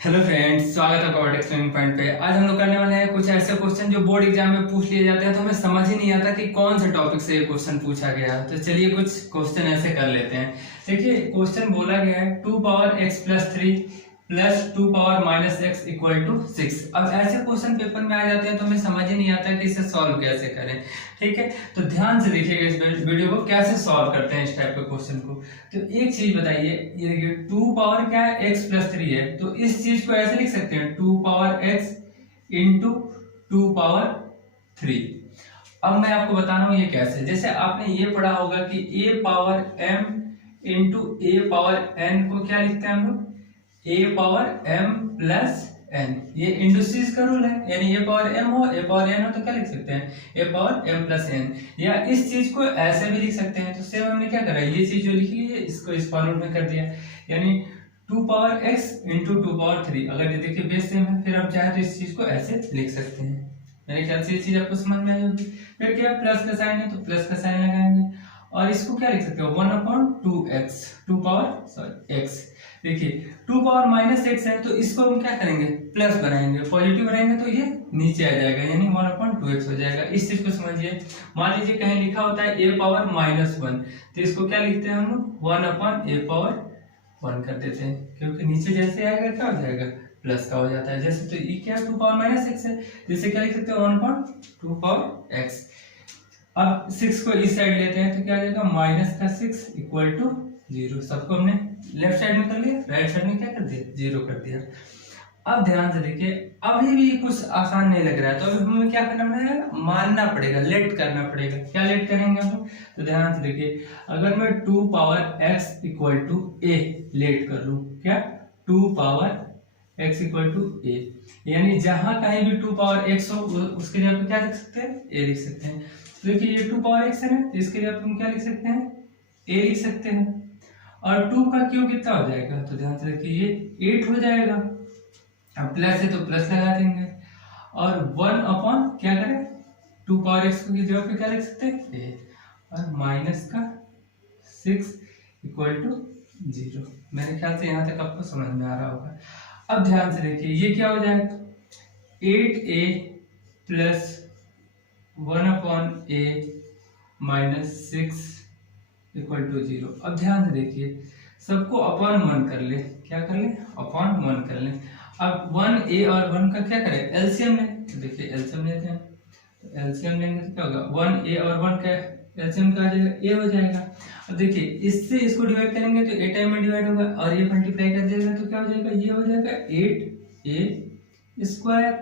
Hello friends, स्वागत है cord explaining point पे। आज हम लोग करने वाले हैं कुछ ऐसे क्वेश्चन जो बोर्ड एग्जाम में पूछ लिए जाते हैं, तो हमें समझ ही नहीं आता कि कौन से टॉपिक से ये क्वेश्चन पूछा गया। तो चलिए कुछ क्वेश्चन ऐसे कर लेते हैं। देखिए क्वेश्चन बोला गया है 2 power x plus 3 plus 2 power minus x equal to 6। अब ऐसे क्वेश्चन पेपर में आ जाते हैं तो हमें समझ ही नहीं आता कि इसे सॉल्व कैसे करें। ठीक है, तो ध्यान से देखिएगा इस वीडियो को, कैसे सॉल्व करते हैं इस टाइप के क्वेश्चन को। तो एक चीज बताइए, ये देखिए 2 पावर क्या है, x प्लस 3 है, तो इस चीज को ऐसे लिख सकते हैं 2 पावर x इंटू 2 पावर 3। अब मैं आपको बता रहा हूँ ये कैसे। जैसे आपने ये पढ़ा होगा कि a power m into a power n को क्या लिखते हैं हम लोग, a power m plus n। ये इंडस्ट्रीज का रूल है, यानी a पावर m हो a पावर n हो तो क्या लिख सकते हैं, a power m plus n। या इस चीज को ऐसे भी लिख सकते हैं। तो सेम हमने क्या करा, ये चीज जो लिखी है इसको इस फॉर्मेट में कर दिया, यानी 2 पावर x इंटू 2 पावर 3। अगर ये देखिए बेस सेम है, फिर हम चाहे तो इस चीज को ऐसे लिख सकते हैं। मेरे ख्याल से ये चीज आपको समझ में आई होगी। फिर क्या, प्लस का साइन है तो प्लस का साइन लगाएंगे, और इसको क्या लिख सकते हो 1/2x 2 पावर x। देखिए 2 पावर माइनस x है, तो इसको हम क्या करेंगे, प्लस बनाएंगे, पॉजिटिव बनाएंगे तो ये नीचे आ जाएगा, यानी 1/2x हो जाएगा। इस चीज को समझिए। मान लीजिए कहीं लिखा होता है a पावर -1, तो इसको क्या लिखते हैं हम लोग 1/a पावर 1 कर देते हैं, क्योंकि नीचे जैसे आएगा क्या हो जाएगा, प्लस का हो जाता है। जैसे तो ये क्या 2 पावर माइनस x है, जैसे क्या लिख सकते हैं 1/2 पावर x। अब 6 को इस साइड लेते हैं तो क्या आ जाएगा माइनस का 6 इक्वल टू 0। सबको हमने लेफ्ट साइड में कर लिया, राइट साइड में क्या कर दिया, 0 कर दिया। अब ध्यान से देखिए, अभी भी कुछ आसान नहीं लग रहा है, तो अभी हमें क्या करना पड़ेगा, मानना पड़ेगा, लेट करना पड़ेगा। क्या लेट करेंगे हम लोग, तो ध्यान से देखिए, अगर मैं 2 power x equal to a let कर लूं, क्या 2 power x equal to a, यानी जहां कहीं भी 2 पावर x हो उसके जगह पे क्या लिख सकते हैं, a लिख सकते हैं। तो देखिए ये 2 पावर x है ना, तो इसके जगह पे हम क्या लिख सकते हैं, a लिख सकते हैं। और 2 का क्यूब कितना हो जाएगा, तो ध्यान से देखिए ये 8 हो जाएगा। अब प्लस है तो प्लस लगा देंगे, और 1 क्या करें 2 पावर x की जगह पे क्या लिख सकते हैं a, और माइनस का 6 इक्वल टू 0। मेरे ख्याल से यहाँ तक आपको समझ में आ रहा होगा। अब ध्यान से देखिए ये क्या हो जाएगा 8a plus 1/a minus 6 equal to 0। अब ध्यान से देखिए, सबको अपॉन 1 कर ले, क्या कर ले, अपॉन 1 कर ले। अब 1a और 1 का क्या करें, एलसीएम लें। तो देखिए एलसीएम लेते हैं, तो एलसीएम लेंगे तो क्या होगा 1a और 1 का एलसीएम क्या आ जाएगा, a हो जाएगा। अब देखिए इससे इसको डिवाइड करेंगे तो a टाइम में डिवाइड होगा, और ये मल्टीप्लाई कर देगा तो क्या हो जाएगा, ये हो जाएगा 8a स्क्वायर।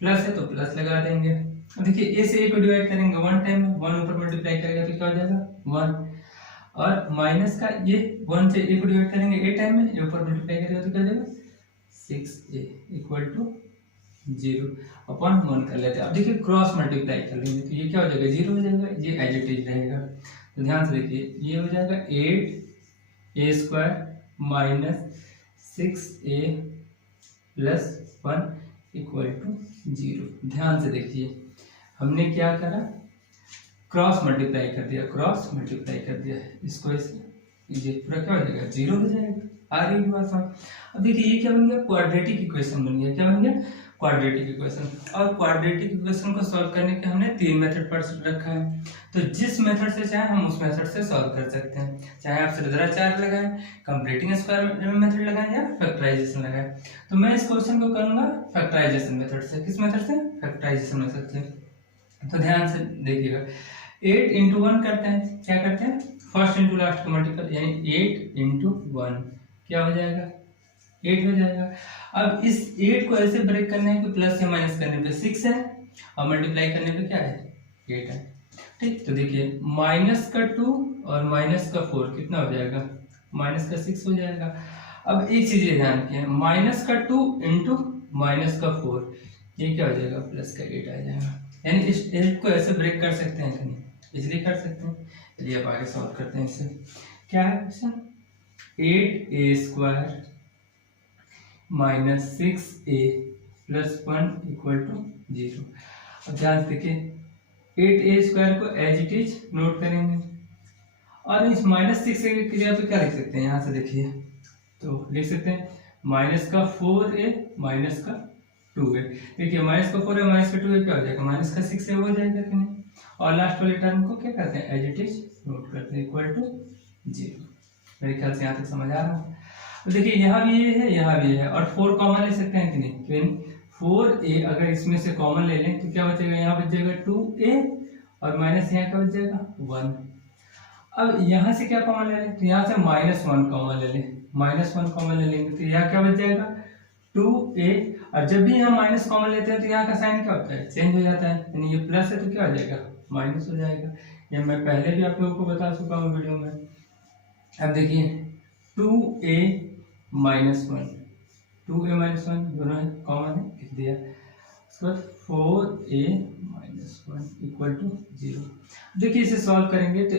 प्लस है तो प्लस लगा देंगे। अब देखिए a से a को डिवाइड करेंगे 1 टाइम में, 1 ऊपर मल्टीप्लाई करेगा तो क्या हो जाएगा 1, और माइनस का ये 1 से a को डिवाइड करेंगे a टाइम में, a ऊपर मल्टीप्लाई करेगा तो क्या हो जाएगा 6a इक्वल टू 0 अपॉन 1 कर लेते हैं। अब देखिए क्रॉस मल्टीप्लाई कर लेंगे तो ये क्या हो जाएगा 0 हो जाएगा, ये एज इट इज रहेगा। तो ध्यान से देखिए ये हो जाएगा 8a square minus 6a plus 1 equal to 0। ध्यान से देखिए हमने क्या करा, क्रॉस मल्टीप्लाई कर दिया, क्रॉस मल्टीप्लाई कर दिया, इसको ऐसे ये पूरा क्या हो जाएगा 0 हो जाएगा। आ रही है बात समझ। अब देखिए ये क्या बन गया, क्वाड्रेटिक इक्वेशन बन गया। क्या बन गया, क्वाड्रेटिक इक्वेशन। और क्वाड्रेटिक इक्वेशन को सॉल्व करने के हमने 3 मेथड पढ़ रखा है, तो जिस मेथड से चाहे हम उस मेथड से सॉल्व कर सकते हैं। चाहे आप श्रीधराचार्य लगाएं, कंप्लीटिंग स्क्वायर मेथड लगाएं, या फैक्टराइजेशन लगाएं। तो मैं इस क्वेश्चन को करूंगा फैक्टराइजेशन मेथड से। किस मेथड से, फैक्टराइजेशन मेथड से। तो ध्यान से देखिएगा 8 इंटू 1 करते हैं, क्या करते हैं फर्स्ट इंटू लास्ट का मल्टीपल, यानी 8 इंटू 1 क्या हो जाएगा 8 हो जाएगा। अब इस 8 को ऐसे ब्रेक करना है कि प्लस या माइनस करने पे 6 है, और मल्टीप्लाई करने पे क्या है 8 है। ठीक, तो देखिए माइनस का 2 और माइनस का 4 कितना हो जाएगा, माइनस का 6 हो जाएगा। अब एक चीज ध्यान रखिए, माइनस का 2 इंटू माइनस का 4 ये क्या हो जाएगा, प्लस का 8 आ जाएगा। यानी इस 8 को ऐसे ब्रेक कर सकते हैं कहीं, इसलिए कर सकते हैं। चलिए अब आगे सॉल्व करते हैं इसे। क्या है question, 8a square minus 6a plus 1 equal to 0। अब ध्यान से देखिए 8a स्क्वायर को एज इट इज नोट करेंगे, और इस माइनस 6 की जगह पे क्या लिख सकते हैं, यहाँ से देखिए तो लिख सकते हैं माइनस का 4a माइनस का 2a। देखिए माइनस का 4a माइनस का 2a क्या हो जाएगा, माइनस का 6a हो जाएगा कि नहीं। और लास्ट वाले टर्म को क्या करते हैं, एज इट इज नोट करते हैं, इक्वल टू 0। मेरे ख्याल से यहाँ तक समझ आ रहा है। तो देखिए यहाँ भी ये है, यहाँ भी ये है, और 4 कॉमन ले सकते हैं कि नहीं, क्यों नहीं। 4a अगर इसमें से कॉमन ले लें तो क्या बचेगा, यहाँ बच जाएगा 2a और माइनस यहाँ क्या बच जाएगा 1। अब यहाँ से क्या कॉमन ले लें, तो यहाँ से -1 कॉमन ले लें, -1 कॉमन ले लेंगे तो यहाँ क्या बच जाएगा 2a। और जब भी यहाँ माइनस कॉमन लेते हैं तो यहाँ का साइन क्या होता है, चेंज हो जाता है, यानी ये प्लस है तो क्या हो जाएगा, माइनस हो जाएगा। ये मैं पहले भी आप लोगों को बता चुका हूँ वीडियो में। अब देखिए 2a -1, 2a -1 दोनों है कॉमन है, लिख दिया। उसके बाद 4a -1 इक्वल टू 0। देखिए इसे सॉल्व करेंगे तो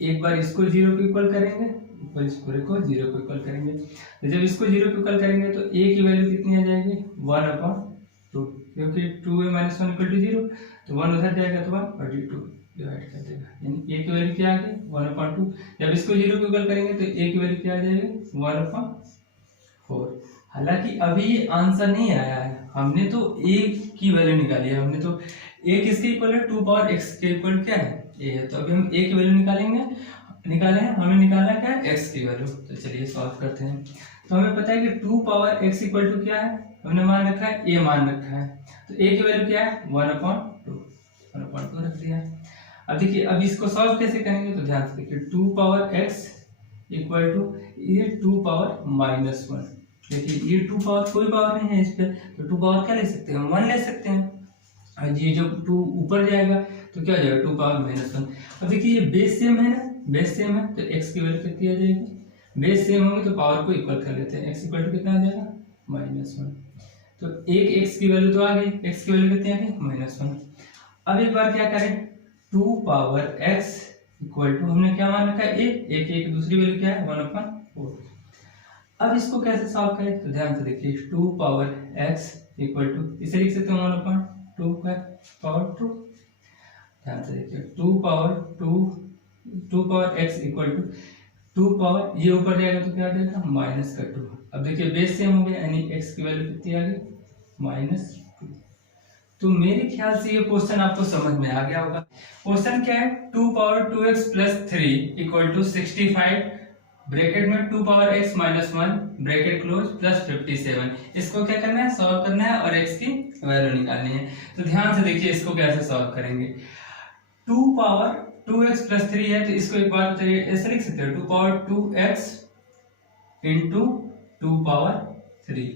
एक बार इसको 0 को इक्वल करेंगे, ऊपर इस पूरे को 0 को इक्वल करेंगे। तो जब इसको 0 को इक्वल करेंगे तो a की वैल्यू कितनी आ जाएगी, 1/2, क्योंकि 2a -1 इक्वल टू 0, तो 1 उधर जाएगा तो 1 और 2 डिवाइड कर देगा, यानी a की वैल्यू क्या आ गई 1/2। जब इसको 0 को इक्वल करेंगे तो a की वैल्यू क्या आ जाएगी 1/4। हालांकि अभी ये आंसर नहीं आया है, हमने तो a की वैल्यू निकाली है, हमने तो a किसके इक्वल है, 2 पावर x के इक्वल क्या है a है। तो अभी हम a की वैल्यू निकाले हैं, हमें निकालना क्या है x की वैल्यू। तो चलिए सॉल्व करते हैं। तो हमें पता है कि 2 पावर x इक्वल टू क्या है, हमने मान रखा है a मान रखा है, तो a की वैल्यू क्या है 1/2 रख दिया। अब देखिए अब इसको सॉल्व कैसे करेंगे, तो ध्यान से देखिए 2 पावर x इक्वल टू ये 2 पावर -1। देखिए ये 2 पावर कोई पावर नहीं है इस पे, तो 2 पावर क्या ले सकते हैं, 1 ले सकते हैं। और ये जो 2 ऊपर जाएगा तो क्या हो जाएगा 2 पावर -1। अब देखिए ये बेस सेम है ना, बेस सेम है तो x की वैल्यू कितनी आ जाएगी, बेस सेम होंगे तो पावर को इक्वल कर लेते हैं, x इक्वल टू कितना आ जाएगा -1। तो एक x की वैल्यू तो आ गई, x की वैल्यू कितनी आ गई -1। अब एक बार क्या करें, 2 पावर x इक्वल टू हमने क्या मान रखा है एक दूसरी वैल्यू क्या है 1/4। अब इसको कैसे सॉल्व करें, तो ध्यान से देखिए 2 पावर x इक्वल टू इसे लिख सकते हैं 1/2 का पावर 2। ध्यान से देखिए 2 power x equal to 2 power ये ऊपर जाएगा तो क्या आ जाएगा -2। अब देखिए बेस सेम हो गया, यानी x की वैल्यू कितनी आ गई -2। तो मेरे ख्याल से ये क्वेश्चन आपको समझ में आ गया होगा। क्वेश्चन क्या है, 2 power 2x plus 3 equal to 65 bracket में 2 power x -1 bracket close plus 57। इसको क्या करना है, सॉल्व करना है और x की वैल्यू निकालनी है। तो ध्यान से देखिए इसको कैसे सॉल्व करेंगे। 2 पावर 2x प्लस 3 है तो इसको एक बार बताइए ऐसे लिख सकते हो 2 पावर 2x इंटू 2 पावर 3।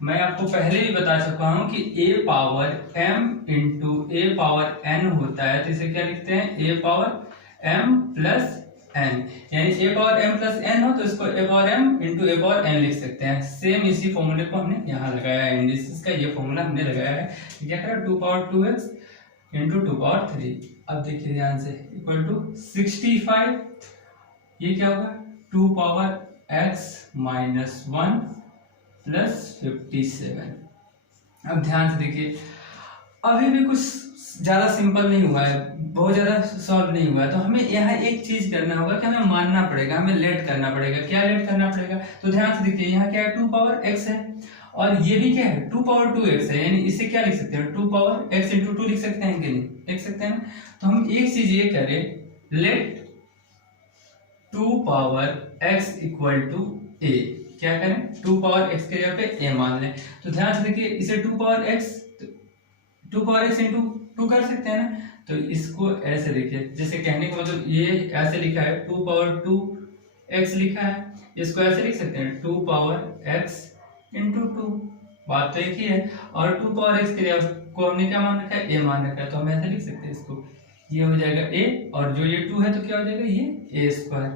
मैं आपको पहले ही बता चुका हूं कि a power m into a power n होता है, तो इसे क्या लिखते हैं a power m plus n, यानी a power m plus n हो तो इसको a power m into a power n लिख सकते हैं। सेम इसी फॉर्मूले को हमने यहाँ लगाया है, इंडिसेस का ये फॉर्मूला हमने लगाया है। क्या करा 2 पावर 2x इंटू 2 पावर 3। अब देखिए ध्यान से इक्वल टू 65, ये क्या होगा 2 पावर x -1 प्लस 57। अब ध्यान से देखिए अभी भी कुछ ज्यादा सिंपल नहीं हुआ है, बहुत ज्यादा सॉल्व नहीं हुआ है। तो हमें यहाँ एक चीज करना होगा कि हमें मानना पड़ेगा, हमें लेट करना पड़ेगा। क्या लेट करना पड़ेगा, तो ध्यान से देखिए यहाँ क्या है 2 पावर x है और ये भी क्या है 2 पावर 2x है, यानी इसे क्या लिख सकते हैं 2 पावर x इंटू 2 लिख सकते हैं कि नहीं, लिख सकते हैं। तो हम एक चीज ये करें, let 2 power x equal to a, क्या करें 2 पावर x के जगह पे a मान लें। तो ध्यान से देखिए इसे 2 पावर x इंटू 2 कर सकते हैं ना, तो इसको ऐसे देखिए, जैसे कहने का मतलब ये ऐसे लिखा है 2 पावर 2x लिखा है, इसको ऐसे लिख सकते हैं 2 पावर x इंटू 2, बात तो एक ही है। और 2 पावर x के जगह को हमने क्या मान रखा है a मान रखा है, तो हम ऐसे लिख सकते हैं इसको, ये हो जाएगा a और जो ये 2 है तो क्या हो जाएगा ये a²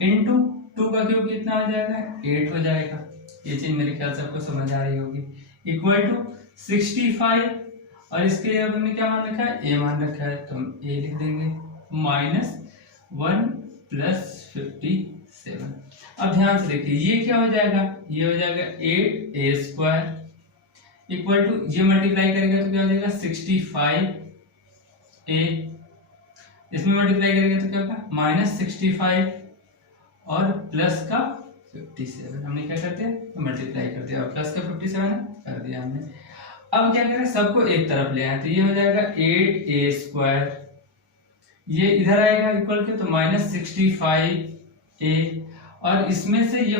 इंटू 2 का क्यूब कितना हो जाएगा 8 हो जाएगा। ये चीज मेरे ख्याल से आपको समझ आ रही होगी। इक्वल टू 65 और इसके लिए हमने क्या मान रखा है a मान रखा है, तो हम a लिख देंगे -1 प्लस 57। अब ध्यान से देखिए ये क्या हो जाएगा, ये हो जाएगा 8a² इक्वल टू ये मल्टीप्लाई करेंगे तो क्या हो जाएगा 65a, इसमें मल्टीप्लाई करेंगे तो क्या होगा -65 और प्लस का 57 हमने क्या कर दिया, मल्टीप्लाई कर दिया और प्लस का 57 कर दिया हमने। अब क्या करें, सबको एक तरफ ले आए तो ये हो जाएगा 8a², ये इधर आएगा इक्वल के तो -65a, और इसमें से ये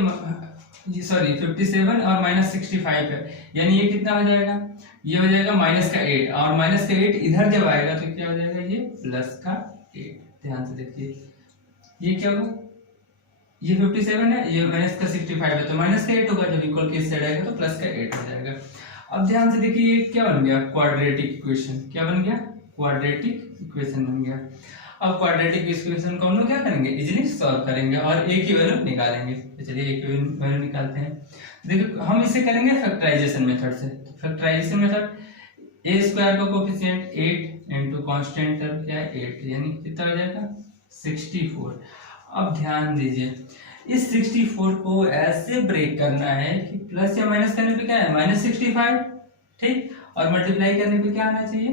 सॉरी 57 और -65 है, यानी ये कितना हो जाएगा, ये हो जाएगा -8, और -8 इधर जब आएगा तो क्या हो जाएगा, ये +8। ध्यान से देखिए ये क्या होगा, ये 57 है, ये -65 है तो -8 होगा, जब इक्वल के इस साइड आएगा तो +8 हो जाएगा। अब ध्यान से देखिए ये क्या बन गया, क्वाड्रेटिक इक्वेशन। क्या बन गया, क्वाड्रेटिक इक्वेशन बन गया। अब क्वाड्रेटिक इक्वेशन को हम लोग क्या करेंगे, इजीली सॉल्व करेंगे और ए की वैल्यू निकालेंगे। तो चलिए ए की वैल्यू निकालते हैं। देखिए हम इसे करेंगे फैक्टराइजेशन मेथड से। तो फैक्टराइजेशन मेथड, a² का कोफिशिएंट 8 इंटू कांस्टेंट टर्म क्या है 8, यानी कितना हो जाएगा 64। अब ध्यान दीजिए इस 64 को ऐसे ब्रेक करना है कि प्लस या माइनस करने पे क्या है -65, ठीक, और मल्टीप्लाई करने पे क्या आना चाहिए,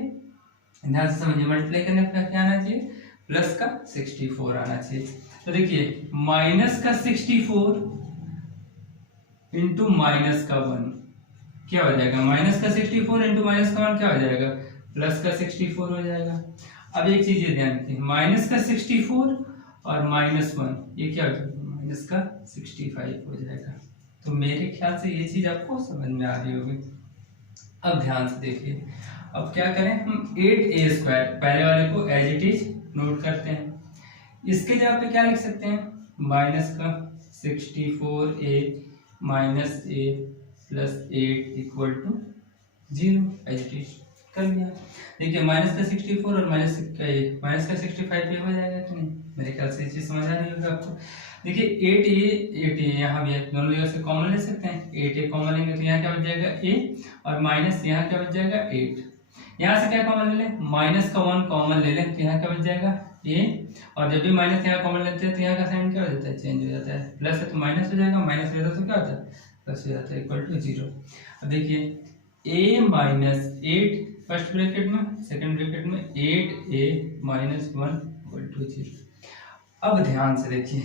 ध्यान से समझिए, मल्टीप्लाई करने पे क्या आना चाहिए, प्लस का 64 आना चाहिए। तो देखिए माइनस का 64 इंटू माइनस का 1 क्या हो जाएगा, माइनस का 64 इंटू माइनस का 1 क्या हो जाएगा, प्लस का 64 हो जाएगा। अब एक चीज ये ध्यान रखिए, माइनस का 64 और -1 ये क्या हो जाएगा, माइनस का 65 हो जाएगा। तो मेरे ख्याल से ये चीज आपको समझ में आ रही होगी। अब ध्यान से देखिए, अब क्या करें हम 8a² पहले वाले को एज इट इज नोट करते हैं। इसके जगह पे क्या लिख सकते हैं, माइनस का 64a minus a plus 8 equal to 0, as it is कर लिया। देखिए माइनस का 64 और माइनस का 65 पे हो जाएगा कि नहीं, मेरे ख्याल से ये चीज समझ आ रही होगी आपको। देखिए 8a यहाँ भी है, दोनों जगह से कॉमन ले सकते हैं, 8a कॉमन लेंगे तो यहाँ क्या बच जाएगा a, और माइनस यहाँ क्या बच जाएगा 8। यहाँ से क्या कॉमन ले लें, माइनस का 1 कॉमन ले लें तो यहाँ क्या बच जाएगा a, और जब भी माइनस यहाँ कॉमन लेते हैं तो यहाँ का साइन क्या हो जाता है, चेंज हो जाता है, प्लस है तो माइनस हो जाएगा, माइनस हो जाता है तो क्या होता है, प्लस हो जाता है, इक्वल टू 0। अब देखिए a माइनस 8 फर्स्ट ब्रैकेट में, सेकंड ब्रैकेट में 8a माइनस 1 इक्वल टू 0। अब ध्यान से देखिए,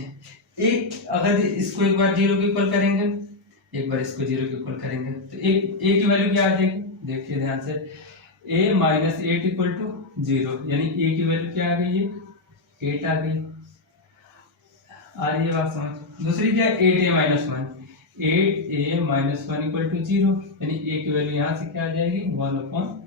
एक अगर इसको एक बार 0 के इक्वल करेंगे, एक बार इसको 0 के इक्वल करेंगे तो एक a की वैल्यू क्या आ जाएगी, देखिए ध्यान से, a माइनस 8 इक्वल टू 0, यानी a की वैल्यू क्या आ गई है, 8 आ गई। आ रही है बात समझ। दूसरी क्या है 8a minus 1, 8a minus 1 equal to 0, यानी a की वैल्यू यहाँ से क्या आ जाएगी 1/8।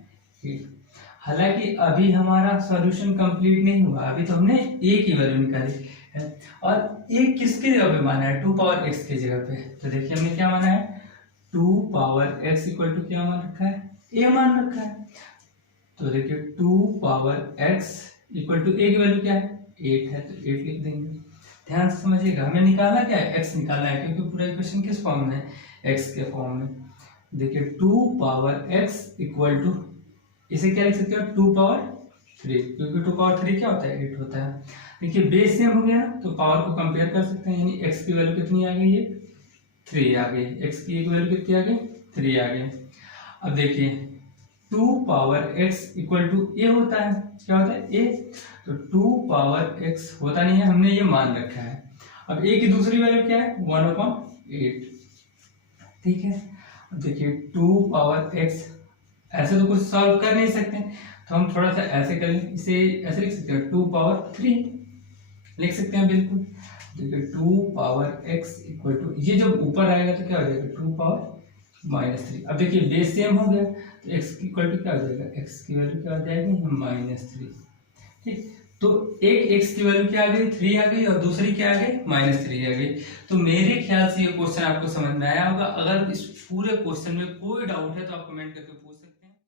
हालांकि अभी हमारा सॉल्यूशन कंप्लीट नहीं हुआ, अभी तो हमने a की वैल्यू निकाली है, और a किसके जगह पे माना है, 2 पावर x के जगह पे। तो देखिए हमने क्या माना है, 2 पावर x इक्वल टू क्या मान रखा है, a मान रखा है। तो देखिए 2 power x equal to a की वैल्यू क्या है 8 है, तो 8 लिख देंगे। ध्यान से समझिएगा, हमें निकालना क्या है, x निकालना है, क्योंकि पूरा इक्वेशन किस फॉर्म में है, x के फॉर्म में। देखिए 2 पावर x इक्वल टू, इसे क्या लिख सकते हो 2 पावर 3, क्योंकि 2 पावर 3 क्या होता है 8 होता है। देखिए बेस सेम हो गया तो पावर को कंपेयर कर सकते हैं, यानी x की वैल्यू कितनी आ गई है 3 आ गई, x की एक वैल्यू कितनी आ गई 3 आ गई। अब देखिए 2 power x equal to a होता है, क्या होता है a, तो 2 पावर x होता नहीं है, हमने ये मान रखा है। अब a की दूसरी वैल्यू क्या है 1/8, ठीक है। अब देखिए 2 पावर x, ऐसे तो कुछ सॉल्व कर नहीं सकते, तो हम थोड़ा सा ऐसे कर लें, इसे ऐसे लिख सकते हैं 2 पावर 3 लिख सकते हैं बिल्कुल। देखिए 2 पावर x इक्वल टू, ये जब ऊपर आएगा तो क्या हो जाएगा 2 पावर -3। अब देखिए बेस सेम हो गया तो x इक्वल टू क्या हो जाएगा, x की वैल्यू क्या हो जाएगी -3, ठीक। तो एक x की वैल्यू क्या आ गई 3 आ गई, और दूसरी क्या आ गई -3 आ गई। तो मेरे ख्याल से ये क्वेश्चन आपको समझ में आया होगा। अगर इस पूरे क्वेश्चन में कोई डाउट है तो आप कमेंट करके